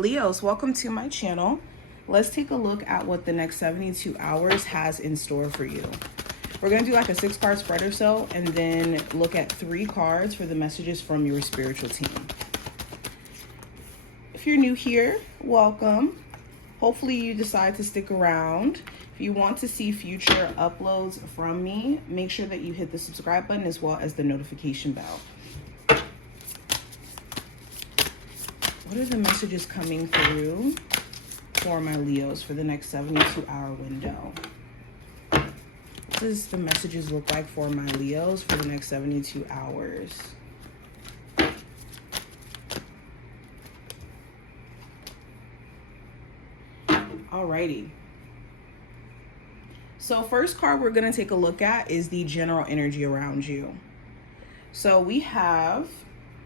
Leos, welcome to my channel. Let's take a look at what the next 72 hours has in store for you. We're going to do like a 6-card spread or so, and then look at 3 cards for the messages from your spiritual team. If you're new here, welcome. Hopefully you decide to stick around. If you want to see future uploads from me, make sure that you hit the subscribe button as well as the notification bell. What are the messages coming through for my Leos for the next 72-hour window? What does the messages look like for my Leos for the next 72 hours? Alrighty. So first card we're going to take a look at is the general energy around you. So we have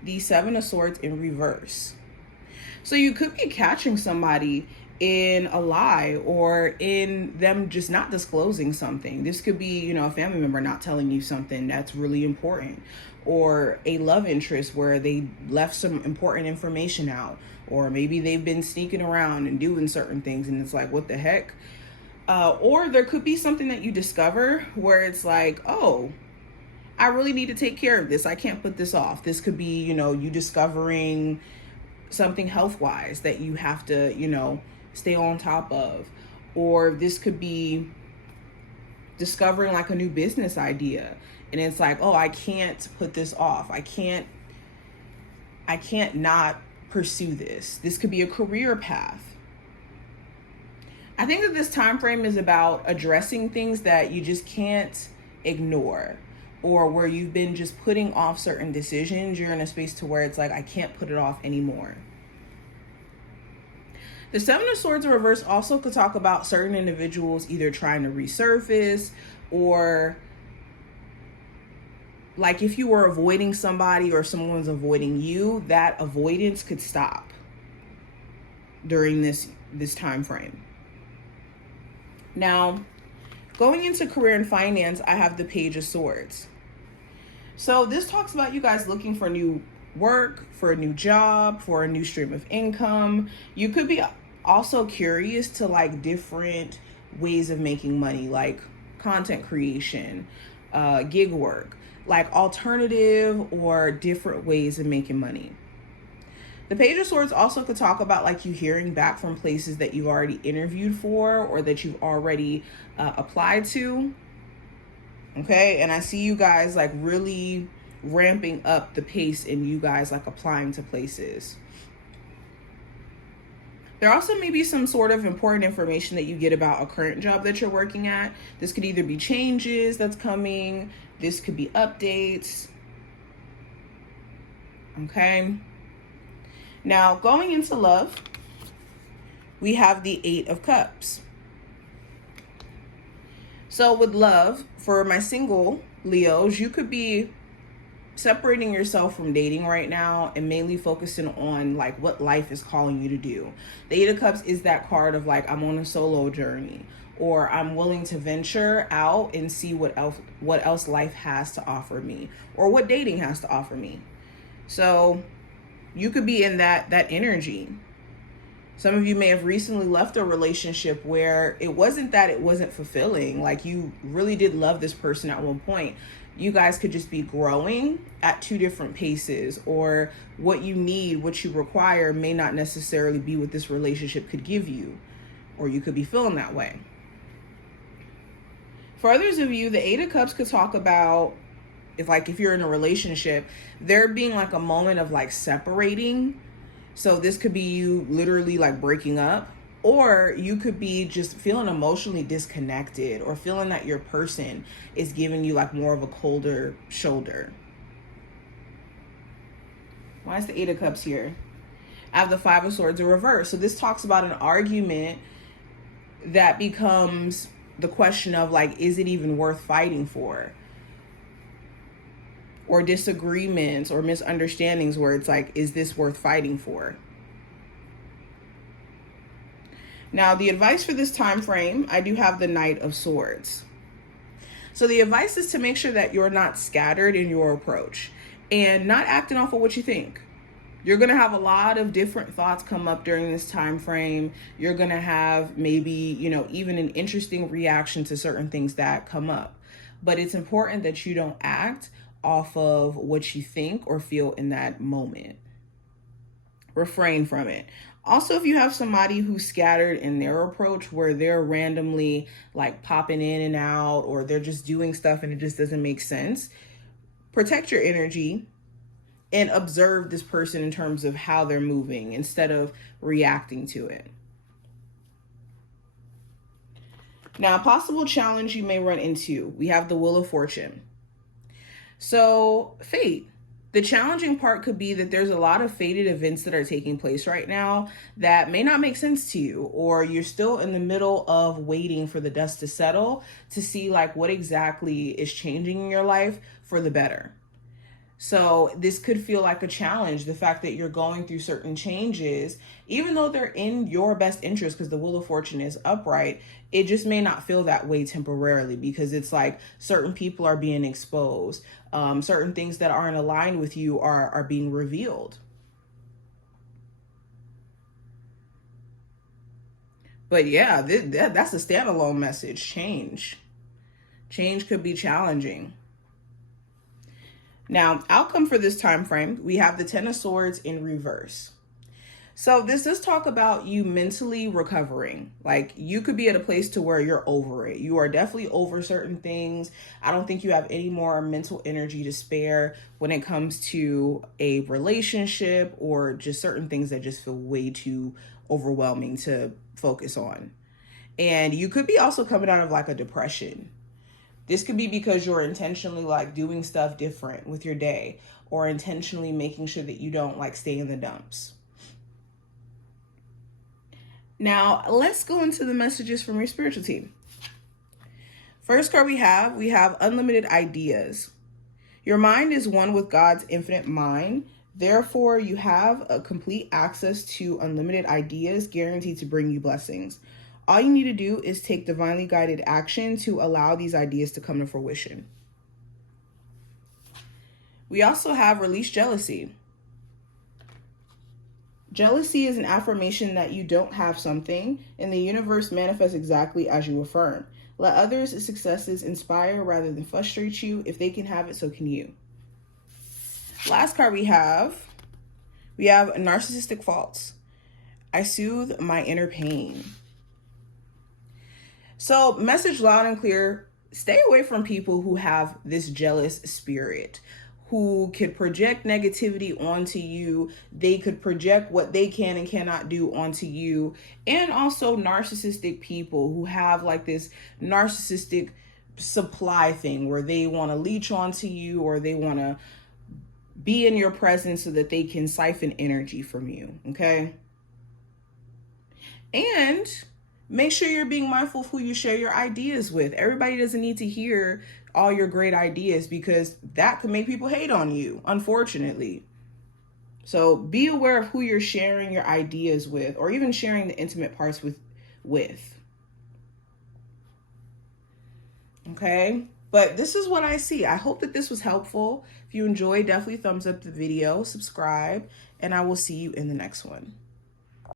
the 7 of Swords in reverse. So you could be catching somebody in a lie or in them just not disclosing something. This could be, a family member not telling you something that's really important, or a love interest where they left some important information out, or maybe they've been sneaking around and doing certain things and it's like, what the heck? Or there could be something that you discover where it's like, oh, I really need to take care of this. I can't put this off. This could be, you discovering something health-wise that you have to, stay on top of. Or this could be discovering like a new business idea. And it's like, oh, I can't put this off. I can't not pursue this. This could be a career path. I think that this time frame is about addressing things that you just can't ignore, or where you've been just putting off certain decisions. You're in a space to where it's like, I can't put it off anymore. The 7 of Swords in reverse also could talk about certain individuals either trying to resurface, or like if you were avoiding somebody or someone's avoiding you, that avoidance could stop during this time frame. Now, going into career and finance, I have the Page of Swords. So this talks about you guys looking for new work, for a new job, for a new stream of income. You could be also curious to like different ways of making money, like content creation, gig work, like alternative or different ways of making money. The Page of Swords also could talk about like you hearing back from places that you already interviewed for or that you've already applied to. Okay, and I see you guys like really ramping up the pace in you guys like applying to places. There also may be some sort of important information that you get about a current job that you're working at. This could either be changes that's coming. This could be updates. Okay. Now, going into love, we have the 8 of Cups. So with love, for my single Leos, you could be separating yourself from dating right now and mainly focusing on like what life is calling you to do. The 8 of Cups is that card of like, I'm on a solo journey, or I'm willing to venture out and see what else life has to offer me, or what dating has to offer me. So you could be in that energy. Some of you may have recently left a relationship where it wasn't that it wasn't fulfilling. Like you really did love this person at one point. You guys could just be growing at 2 different paces, or what you need, what you require may not necessarily be what this relationship could give you, or you could be feeling that way. For others of you, the 8 of Cups could talk about if you're in a relationship, there being like a moment of like separating. So this could be you literally like breaking up, or you could be just feeling emotionally disconnected, or feeling that your person is giving you like more of a colder shoulder. Why is the 8 of Cups here? I have the 5 of Swords in reverse. So this talks about an argument that becomes the question of like, is it even worth fighting for? Or disagreements or misunderstandings where it's like, is this worth fighting for? Now, the advice for this time frame, I do have the Knight of Swords. So the advice is to make sure that you're not scattered in your approach and not acting off of what you think. You're going to have a lot of different thoughts come up during this time frame. You're going to have maybe, even an interesting reaction to certain things that come up. But it's important that you don't act off of what you think or feel in that moment. Refrain from it. Also, if you have somebody who's scattered in their approach where they're randomly like popping in and out, or they're just doing stuff and it just doesn't make sense, protect your energy and observe this person in terms of how they're moving instead of reacting to it. Now, a possible challenge you may run into, we have the Wheel of Fortune. So, fate. The challenging part could be that there's a lot of fated events that are taking place right now that may not make sense to you, or you're still in the middle of waiting for the dust to settle to see like what exactly is changing in your life for the better. So this could feel like a challenge, the fact that you're going through certain changes, even though they're in your best interest because the Wheel of Fortune is upright, it just may not feel that way temporarily because it's like certain people are being exposed. Certain things that aren't aligned with you are being revealed. But yeah, that's a standalone message. Change could be challenging. Now, outcome for this time frame, we have the Ten of Swords in reverse. So this does talk about you mentally recovering. Like you could be at a place to where you're over it. You are definitely over certain things. I don't think you have any more mental energy to spare when it comes to a relationship or just certain things that just feel way too overwhelming to focus on. And you could be also coming out of like a depression. This could be because you're intentionally like doing stuff different with your day, or intentionally making sure that you don't like stay in the dumps. Now, let's go into the messages from your spiritual team. First card we have unlimited ideas. Your mind is one with God's infinite mind. Therefore, you have a complete access to unlimited ideas guaranteed to bring you blessings. All you need to do is take divinely guided action to allow these ideas to come to fruition. We also have release jealousy. Jealousy is an affirmation that you don't have something, and the universe manifests exactly as you affirm. Let others' successes inspire rather than frustrate you. If they can have it, so can you. Last card we have narcissistic faults. I soothe my inner pain. So, message loud and clear, stay away from people who have this jealous spirit, who could project negativity onto you. They could project what they can and cannot do onto you. And also narcissistic people who have like this narcissistic supply thing where they want to leech onto you, or they want to be in your presence so that they can siphon energy from you. Okay. And make sure you're being mindful of who you share your ideas with. Everybody doesn't need to hear all your great ideas, because that could make people hate on you, unfortunately. So be aware of who you're sharing your ideas with, or even sharing the intimate parts with. Okay? But this is what I see. I hope that this was helpful. If you enjoyed, definitely thumbs up the video, subscribe, and I will see you in the next one.